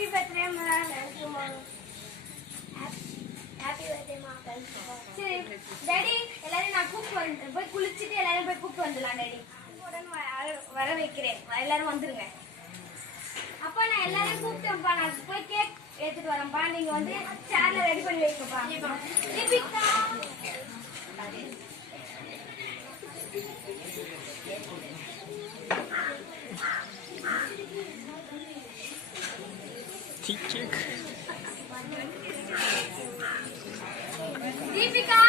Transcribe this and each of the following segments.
Happy birthday, ma. Thank you, ma. Happy birthday, ma. Thank you, ma. சரி daddy எல்லாரும் நான் கூப்பிட்டு வரேன். போய் குளிச்சிட்டு எல்லாரும் போய் கூப்பிட்டு வந்துடலாம் டாடி. வர வைக்கிறேன். எல்லாரும் வந்துருங்க. அப்பா நான் எல்லாரையும் கூப்பிட்டேன்ப்பா. நான் போய் கேக் எடுத்துட்டு வரேன்ப்பா. நீங்க வந்து சேர்ல ரெடி பண்ணி வைங்கப்பா. தீபிகா தீபிகா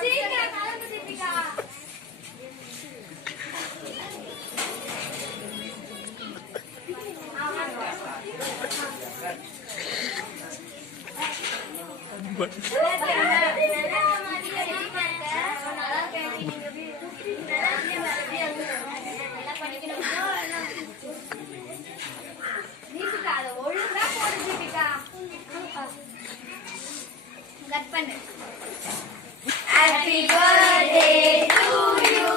சீக்கிரம் கலந்து தீபிகா. தீபிகா அதை ஒழுங்கா போடு தீபிகா. கட் பண்ணு. Happy birthday to you.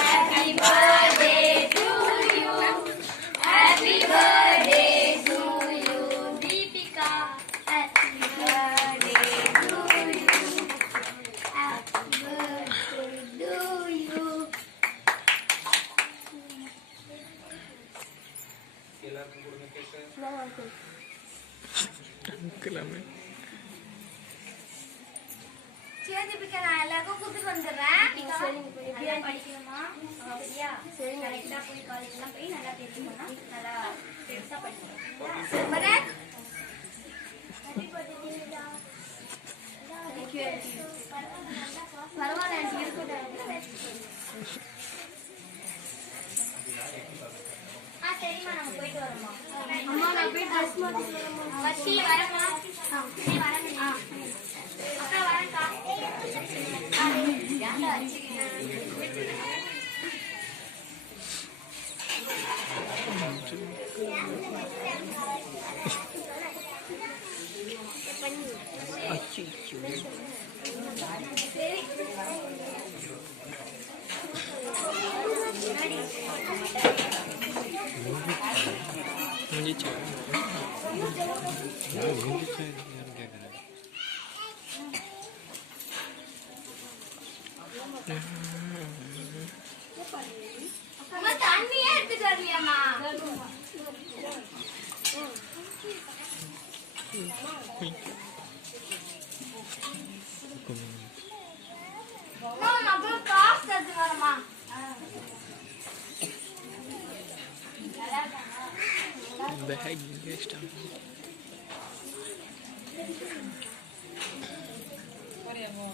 Happy birthday to you. Happy birthday to you, Deepika. Happy birthday to you. Happy birthday to you. எல்லாருக்கும் கொடுங்க கேக். அங்கிளாமே சரி தீபிகா நான் எல்லாருக்கும் கூப்பிட்டு வந்துடுறேன். நல்லா படிக்கணுமா? சரியா? சரி கரெக்டா போய் காலேஜ்லாம் போய் நல்லா தெரிஞ்சுக்கணும். நல்லா பெருசா படிக்கணும். Bharath happy birthday Deepika. பரவாயில்ல எனக்கு இருக்கட்டும். சரிம்மா நம்ம போயிட்டு வரோம்மா. அம்மா நான் போய் ட்ரெஸ் மாத்திட்டு வரேம்மா. வச்சி வரேம்மா. நீ வரேன். அக்கா வரேன்க்கா. ஏன்டா வச்சிருக்கீங்க? தண்ணியே எடுத்துட்டு வரலையாம்மா? அப்புறம் காசு எடுத்து வரமா? பேக் வேஸ்டா போறியாமோ?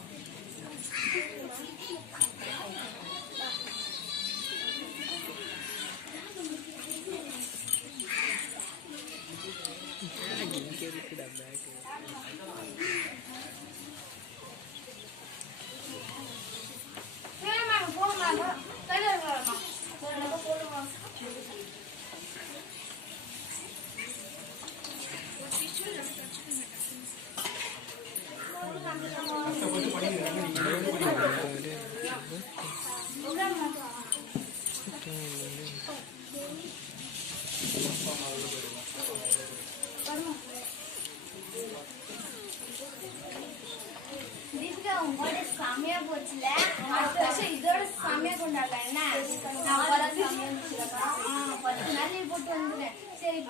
பேக் இங்க இருக்குடா பேக். ஏமா போமா கையில வரமா? போடுமா. தீபிகா உன் பர்த்டே செம்மையா போச்சுல. அடுத்த வருஷம் இதோட செம்மையா கொண்டாடலாம். என்ன நான் 10 நாள் லீவ் போட்டு வந்துடுறேன். சரி